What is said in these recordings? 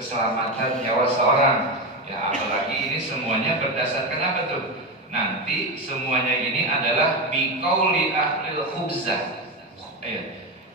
keselamatan nyawa seorang. Ya, apalagi ini semuanya berdasarkan apa tuh? Nanti semuanya ini adalah biqauli ahlil khubzah.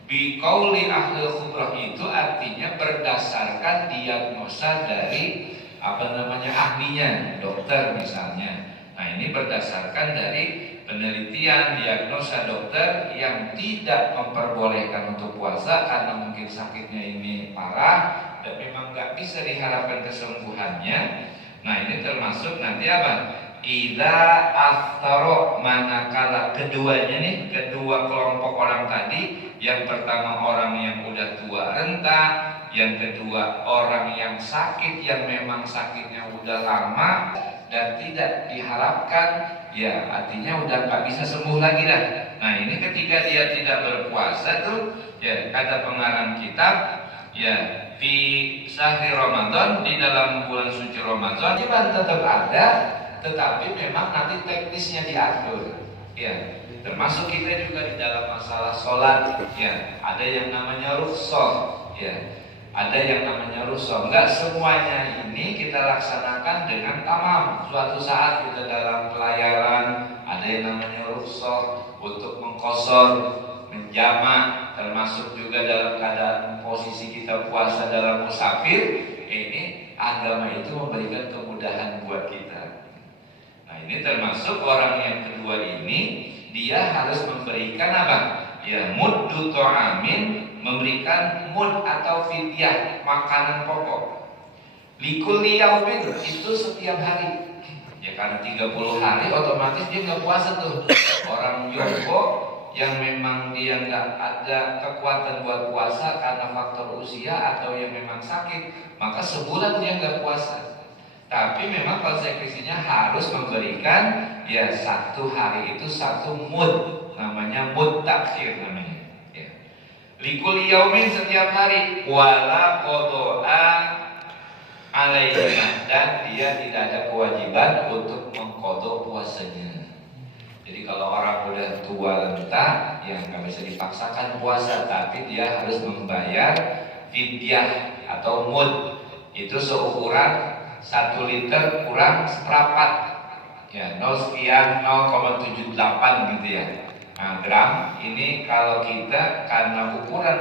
Biqauli ahlil khubrah itu artinya berdasarkan diagnosa dari ahlinya, dokter misalnya. Nah, ini berdasarkan dari penelitian diagnosa dokter yang tidak memperbolehkan untuk puasa karena mungkin sakitnya ini parah dan memang nggak bisa diharapkan kesembuhannya. Nah, ini termasuk nanti apa? Idza aftaro, manakala keduanya nih, kedua kelompok orang tadi, yang pertama orang yang udah tua renta, yang kedua orang yang sakit yang memang sakitnya udah lama dan tidak diharapkan, ya artinya udah nggak bisa sembuh lagi dah. Nah, ini ketika dia tidak berpuasa tuh, ya kata pengarang kitab, ya fi sahri Ramadan, di dalam bulan suci Ramadan ibadah tetap ada, tetapi memang nanti teknisnya diatur. Ya, termasuk kita juga di dalam masalah sholat, ya ada yang namanya rukhsah, ya ada yang namanya rukhsah. Enggak semuanya ini kita laksanakan dengan tamam. Suatu saat kita dalam pelayaran ada yang namanya rukhsah untuk mengqashar, menjamak, termasuk juga dalam keadaan posisi kita puasa dalam musafir. Ini agama itu memberikan kemudahan buat kita. Nah, ini termasuk orang yang kedua ini, dia harus memberikan apa? Ya, muddu ta'amin, memberikan mud atau fidyah, makanan pokok. Likulli yaumin, itu setiap hari. Ya, karena 30 hari otomatis dia nggak puasa tuh. Orang Joko yang memang dia nggak ada kekuatan buat puasa karena faktor usia atau yang memang sakit, maka sebulan dia nggak puasa. Tapi memang konsekuensinya harus memberikan, ya satu hari itu satu mud, namanya mud takhir namanya. Ya. Likul yaumin, setiap hari, wala qada'a alaihi, dan dia tidak ada kewajiban untuk mengqadha puasanya. Jadi kalau orang udah tua renta, yang nggak bisa dipaksakan puasa, tapi dia harus membayar fidyah atau mud, itu seukuran 1 liter kurang seperempat, ya 0,78 gitu ya. Nah, gram ini kalau kita karena ukuran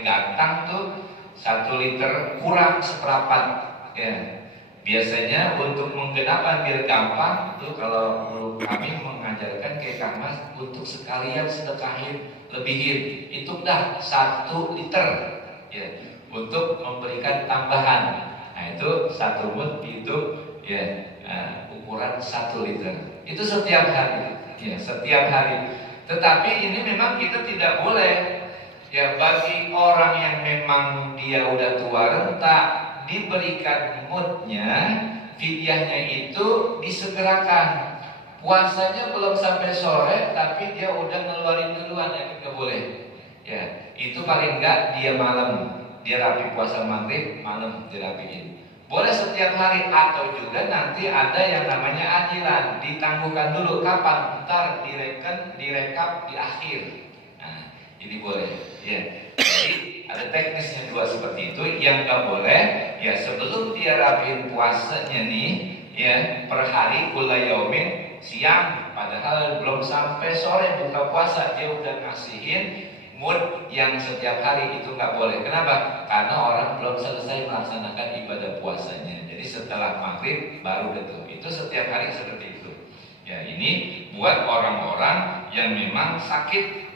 gantang tuh 1 liter kurang seperempat, ya. Biasanya untuk menggenapkan biar gampang tuh, kalau kami mengajarkan ke Kang Mas untuk sekalian sedekahin, lebihin, itu dah 1 liter, ya, untuk memberikan tambahan. Nah, itu 1 mud itu, ya, ukuran 1 liter. Itu setiap hari, ya, setiap hari. Tetapi ini memang kita tidak boleh, ya, bagi orang yang memang dia udah tua renta, diberikan mudnya, fidyahnya itu disegerakan. Puasanya belum sampai sore, tapi dia udah ngeluarin duluan, ya nggak boleh. Ya, itu paling enggak dia malam. Dia rapi puasa maghrib, malam dirapiin. Boleh setiap hari, atau juga nanti ada yang namanya ajilan, ditangguhkan dulu. Kapan? Ntar direkap di akhir. Nah, ini boleh. Ya. Jadi ada teknisnya dua seperti itu. Yang nggak boleh, ya sebelum dia rapiin puasanya nih, ya per hari kulayaumin, siang, padahal belum sampai sore buka puasa, dia udah ngasihin mud yang setiap hari, itu nggak boleh. Kenapa? Karena orang belum selesai melaksanakan ibadah puasanya. Jadi setelah maghrib baru itu setiap hari seperti itu. Ya, ini buat orang-orang yang memang sakit,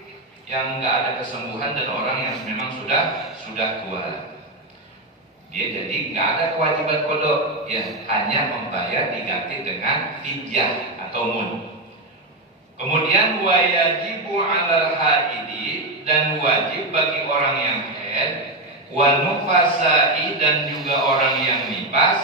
yang nggak ada kesembuhan, dan orang yang memang sudah tua. Dia jadi nggak ada kewajiban qada, ya hanya membayar diganti dengan fidyah atau mud. Kemudian wajibu 'alal haidi, dan wajib bagi orang yang haid, wa nufasai, dan juga orang yang nifas,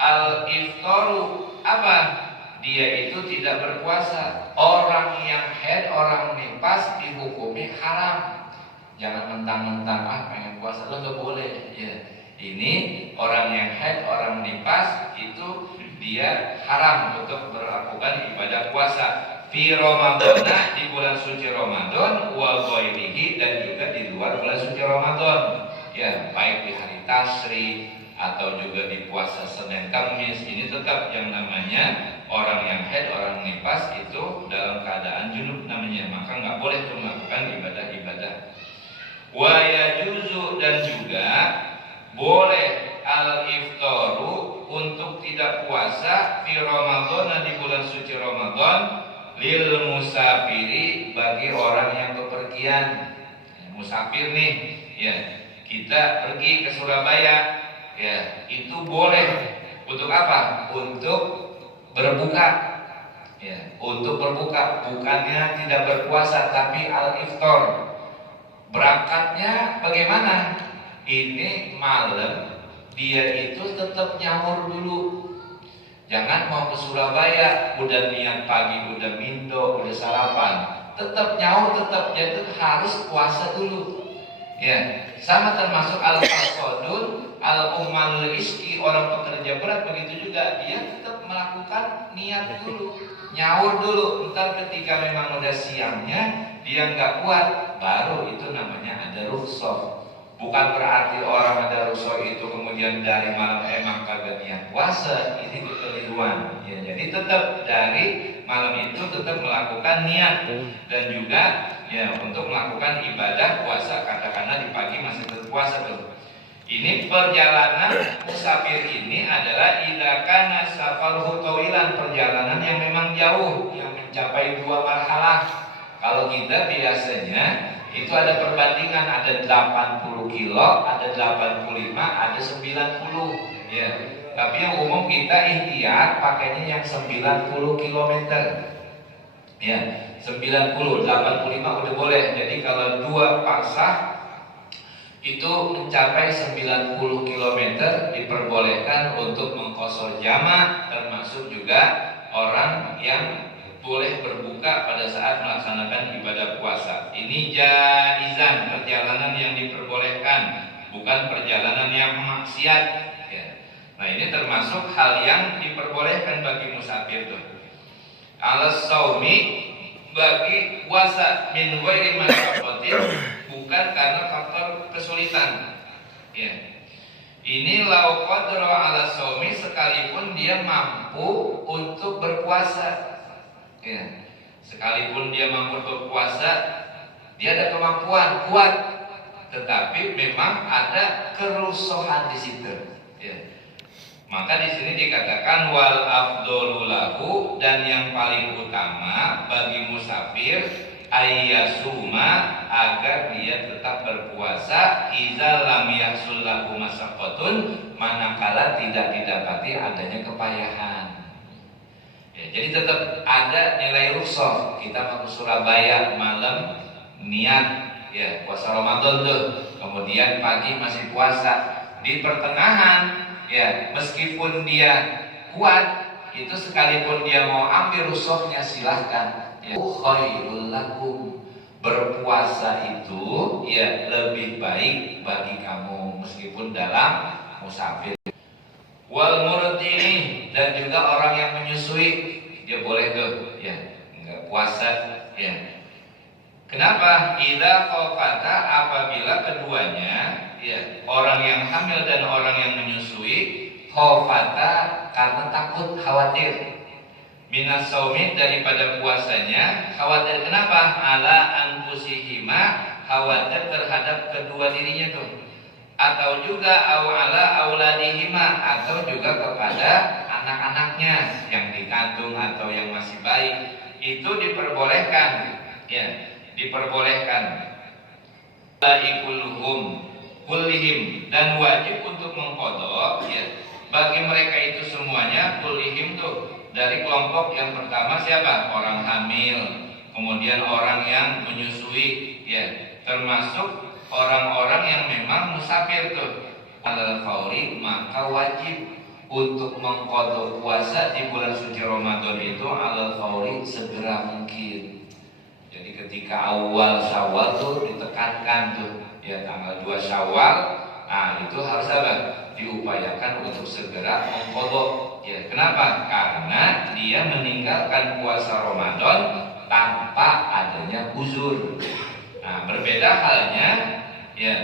al iftaru, apa? Dia itu tidak berpuasa. Orang yang haid, orang nifas dihukumi haram. Jangan mentang-mentang pengen puasa, lo nggak boleh. Ya, ini orang yang haid, orang nifas itu dia haram untuk melakukan ibadah puasa. Fi Ramadan, di bulan suci Ramadan, wa ghairihi, dan juga di luar bulan suci Ramadan. Ya, baik di hari Asri atau juga di puasa Senin Kamis, ini tetap yang namanya orang yang haid, orang nifas itu dalam keadaan junub namanya, maka nggak boleh tuh melakukan ibadah-ibadah. Wa yajuzu, dan juga boleh al-iftaru untuk tidak puasa fi Ramadan, di bulan suci Ramadan, lil musafiri, bagi orang yang bepergian. Musafir nih, ya, kita pergi ke Surabaya, ya, itu boleh untuk apa? Untuk berbuka, ya, untuk berbuka, bukannya tidak berpuasa tapi al-iftar. Berangkatnya bagaimana? Ini malam dia itu tetap nyahur dulu. Jangan mau ke Surabaya udah niat pagi, udah mindo, udah sarapan, tetap nyahur, tetap jadi harus puasa dulu. Ya, sama termasuk al-fasodun, al-ummal iski, orang pekerja berat begitu juga, dia tetap melakukan niat dulu, nyahur dulu. Ntar ketika memang udah siangnya dia nggak kuat, baru itu namanya ada rukhsah. Bukan berarti orang ada rukhsah itu kemudian dari malam emang kagak niat puasa, ini kekeliruan. Ya, jadi tetap dari malam itu tetap melakukan niat, dan juga ya untuk melakukan ibadah puasa, katakanlah di pagi masih berpuasa tuh. Ini perjalanan musafir ini adalah idakana safaruhu tawilan, perjalanan yang memang jauh, yang mencapai 2 marhalah. Kalau kita biasanya itu ada perbandingan, ada 80 kilo, ada 85, ada 90, ya. Tapi yang umum kita ikhtiar pakainya yang 90 km. Ya, 90, 85 udah boleh. Jadi kalau 2 pasah itu mencapai 90 km diperbolehkan untuk mengqashar jamak, termasuk juga orang yang boleh berbuka pada saat melaksanakan ibadah puasa. Ini jaizan, perjalanan yang diperbolehkan, bukan perjalanan yang maksiat, ya. Nah, ini termasuk hal yang diperbolehkan bagi musafir tuh. Al-saumi, bagi puasa min ghairi masyaqqatin, bukan karena faktor kesulitan. Ya. Ini lau qadra ala saumi, sekalipun dia mampu untuk berpuasa. Ya. Sekalipun dia mampu berpuasa, dia ada kemampuan kuat, tetapi memang ada kerusuhan di situ. Ya. Maka di sini dikatakan wal afdhalu lahu, dan yang paling utama bagi musafir ayyasuma, agar dia tetap berpuasa iza lam yahsul lahu masyaqqatun, manakala tidak didapati adanya kepayahan. Ya, jadi tetap ada nilai rukhsah. Kita mau ke Surabaya malam niat ya puasa Ramadan tuh, kemudian pagi masih puasa. Di pertengahan ya, meskipun dia kuat, itu sekalipun dia mau ambil rukhsahnya silahkan. Ya, khairul lakum, berpuasa itu ya lebih baik bagi kamu meskipun dalam musafir. Wal murdi'in, dan juga orang yang menyusui, dia boleh tuh ya enggak puasa ya. Kenapa? Idza khafata, apabila keduanya ya, orang yang hamil dan orang yang menyusui, khafata karena takut, khawatir, minas saumi, daripada puasanya, khawatir kenapa? Ala anfusihima, khawatir terhadap kedua dirinya tuh, atau juga awala auladihima, atau juga kepada anak-anaknya yang dikandung atau yang masih bayi, itu diperbolehkan ya, diperbolehkan. Laikuluhum kullihim, dan wajib untuk mengqadha ya bagi mereka itu semuanya, kullihim tuh dari kelompok yang pertama siapa? Orang hamil, kemudian orang yang menyusui ya, termasuk orang-orang yang memang musafir tuh. Alal fauri, maka wajib untuk mengqadha puasa di bulan suci Ramadan itu alal fauri, segera mungkin. Jadi ketika awal Syawal tuh ditekankan tuh ya, tanggal 2 Syawal, nah itu harus apa? Diupayakan untuk segera mengqadha ya. Kenapa? Karena dia meninggalkan puasa Ramadan tanpa adanya uzur. Nah, berbeda halnya ya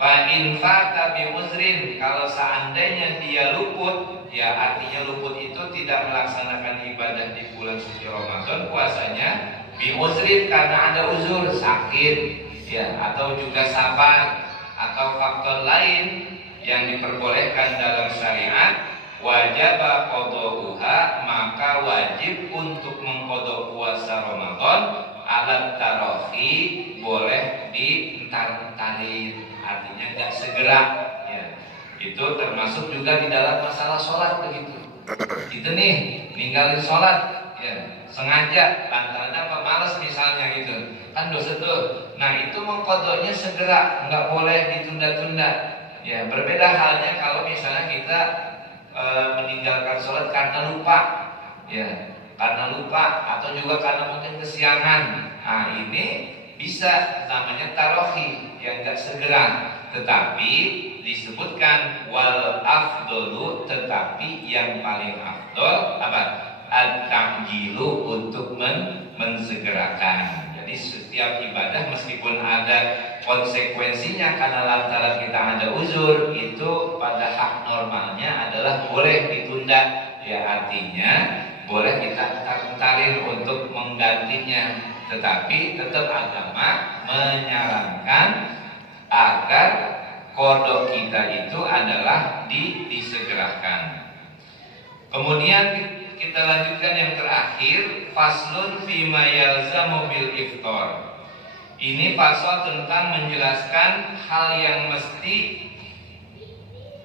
Fa in fata bi uzrin, kalau seandainya dia luput, ya artinya luput itu tidak melaksanakan ibadah di bulan suci Ramadan puasanya, bi uzrin karena ada uzur, sakit, ya atau juga safar atau faktor lain yang diperbolehkan dalam syariat, wajib qadauha, maka wajib untuk mengqada puasa Ramadan alat tarohi, boleh dientar-entarin, artinya nggak segera, ya. Itu termasuk juga di dalam masalah sholat begitu. Itu nih ninggalin sholat, ya sengaja lantaran apa, malas misalnya gitu, kan dosa tuh. Nah itu mengqadanya segera, nggak boleh ditunda-tunda. Ya berbeda halnya kalau misalnya kita meninggalkan sholat karena lupa, ya karena lupa atau juga karena mungkin kesiangan. Nah ini bisa namanya tarohi yang gak segera, tetapi disebutkan wal afdolu, tetapi yang paling afdol apa? At-ta'jilu, untuk mensegerakan. Jadi setiap ibadah meskipun ada konsekuensinya karena lantaran kita ada uzur, itu pada hak normalnya adalah boleh ditunda, ya artinya boleh kita entar-entarin untuk menggantinya, tetapi tetap agama menyarankan agar qada kita itu adalah disegerakan. Kemudian kita lanjutkan yang terakhir, faslun fima yalzamu bil iftar. Ini pasal tentang menjelaskan hal yang mesti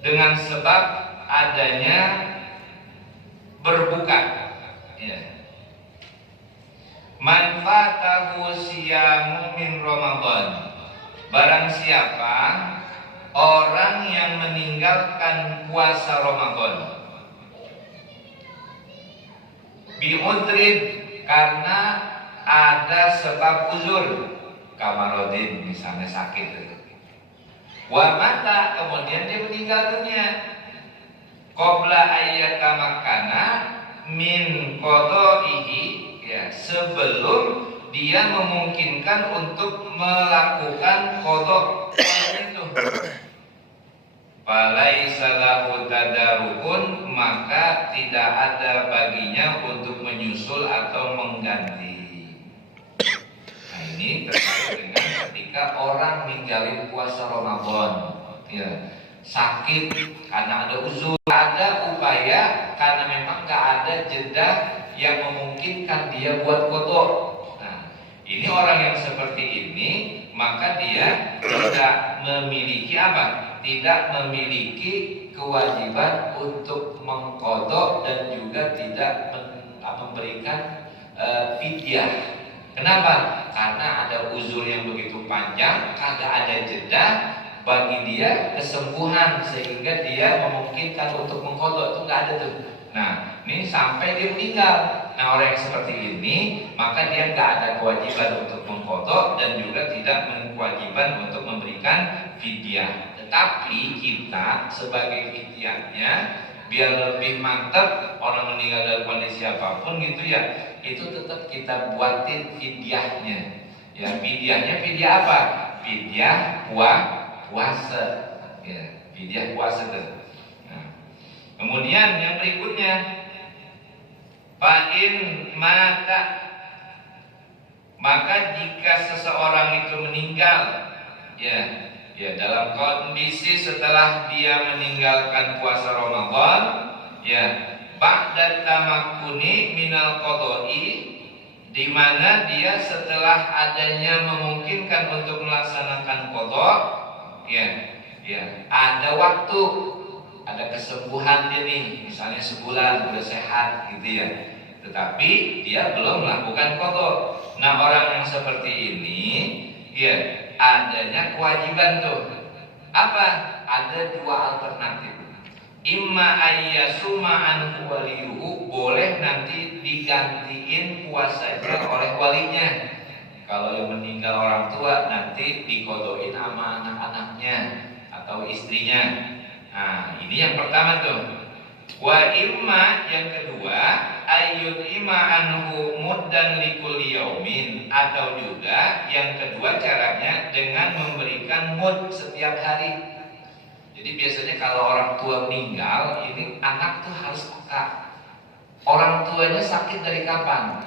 dengan sebab adanya berbuka. Ya. Manfaatahu siyamu min Ramadan. Barang siapa orang yang meninggalkan puasa Ramadan bi'udrin, karena ada sebab uzur, kamarodin misalnya sakit, wa mata, kemudian dia meninggal dunia, qabla ayyatamakana min qadaihi, ya sebelum dia memungkinkan untuk melakukan qada itu. Falaisa lahu tadarukun, maka tidak ada baginya untuk menyusul atau mengganti. Nah ini terkait dengan ketika orang ninggalin puasa Ramadan, ya sakit karena ada uzur, ada upaya karena memang gak ada jeda yang memungkinkan dia buat qada. Nah ini orang yang seperti ini, maka dia tidak memiliki apa? Tidak memiliki kewajiban untuk mengqada dan juga tidak memberikan fidyah. Kenapa? Karena ada uzur yang begitu panjang, kagak ada jeda bagi dia kesembuhan sehingga dia memungkinkan untuk mengqada, itu nggak ada tuh. Nah, ini sampai dia meninggal. Nah, orang yang seperti ini, maka dia nggak ada kewajiban untuk mengqada dan juga tidak berkewajiban untuk memberikan fidyah. Tetapi kita sebagai fidyahnya, biar lebih mantap orang meninggal dalam kondisi apapun gitu ya, itu tetap kita buatin fidyahnya. Ya, fidyahnya fidyah apa? Fidyah puasa. Ya, fidyah puasa tuh. Nah, kemudian yang berikutnya, fa'in mata, maka jika seseorang itu meninggal, ya dalam kondisi setelah dia meninggalkan puasa Ramadan, ya ba'da tamakkuni minal qada'i, di mana dia setelah adanya memungkinkan untuk melaksanakan qada, ya ada waktu, ada kesembuhan dia nih, misalnya sebulan udah sehat gitu ya, tetapi dia belum melakukan qada. Nah orang yang seperti ini, ya adanya kewajiban tuh. Apa? Ada dua alternatif. Imma ayyasuma anhu waliyuhu, boleh nanti digantiin puasanya oleh walinya. Kalau yang meninggal orang tua nanti dikodoin sama anak-anaknya atau istrinya. Nah ini yang pertama tuh. Wa imma yang kedua ayyut ima anhu muddan likulli yaumin, atau juga yang kedua caranya dengan memberikan mud setiap hari. Jadi biasanya kalau orang tua meninggal, ini anak tuh harus peka. Orang tuanya sakit dari kapan?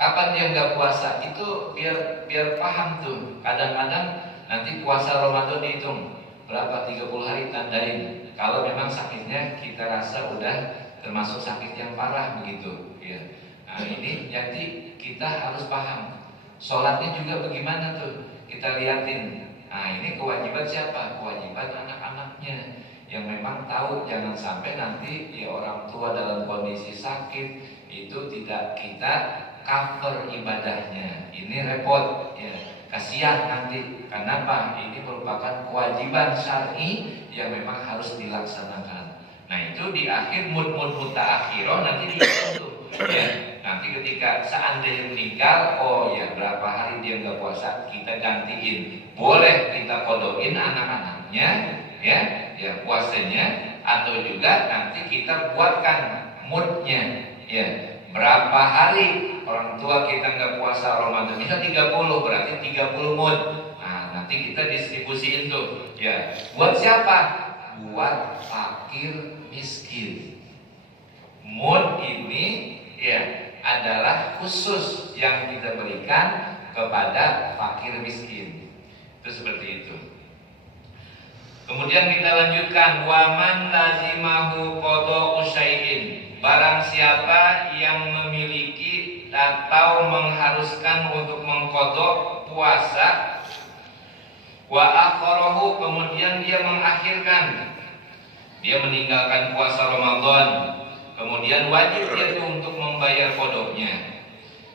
Kapan dia nggak puasa? Itu biar paham tuh. Kadang-kadang nanti puasa Ramadan dihitung berapa, 30 hari tandain. Kalau memang sakitnya kita rasa udah termasuk sakit yang parah begitu, ya. Nah ini jadi kita harus paham. Sholatnya juga bagaimana tuh? Kita liatin. Nah ini kewajiban siapa? Kewajiban anak-anaknya yang memang tahu, jangan sampai nanti ya orang tua dalam kondisi sakit itu tidak kita cover ibadahnya. Ini repot, ya. Kasihan nanti. Kenapa? Ini merupakan kewajiban syar'i yang memang harus dilaksanakan. Nah itu di akhir mud-mud mutaakhirah nanti dihitung tuh, ya. Nanti ketika seandainya meninggal, oh ya berapa hari dia nggak puasa, kita gantiin. Boleh kita kodoin anak-anaknya, ya puasanya, atau juga nanti kita buatkan mudnya, ya. Berapa hari orang tua kita nggak puasa Ramadan, bisa 30, berarti 30 mud. Nah nanti kita distribusiin tuh, ya. Buat siapa? Buat fakir miskin. Mud ini ya adalah khusus yang kita berikan kepada fakir miskin. Itu seperti itu. Kemudian kita lanjutkan, waman lazimahu qada'u syai'in. Barang siapa yang memiliki atau mengharuskan untuk mengqadha puasa, wa akharahu, kemudian dia mengakhirkan, dia meninggalkan puasa Ramadan, kemudian wajib dia itu untuk membayar qadanya.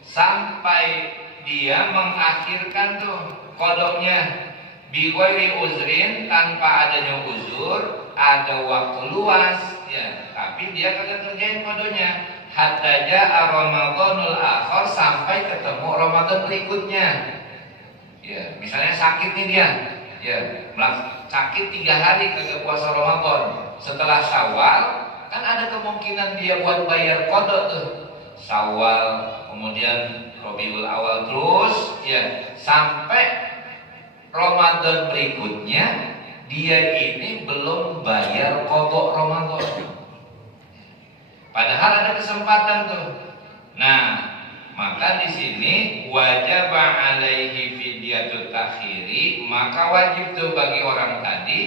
Sampai dia mengakhirkan tuh qadanya bi ghairi uzrin, tanpa adanya uzur, ada waktu luas, ya, tapi dia kagak kerjain qadanya hatta ja'a Ramadanul akhir, sampai ketemu Ramadan berikutnya. Ya, misalnya sakit nih dia, ya, sakit 3 hari kagak puasa Ramadan. Setelah Syawal kan ada kemungkinan dia buat bayar qada tuh. Syawal, kemudian Rabiul Awal, terus ya sampai Ramadan berikutnya dia ini belum bayar qada Ramadan. Padahal ada kesempatan tuh. Nah, maka di sini wajib alaihi fidyatut takhiri, maka wajib tuh bagi orang tadi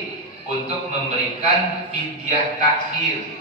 untuk memberikan fidyah takhir.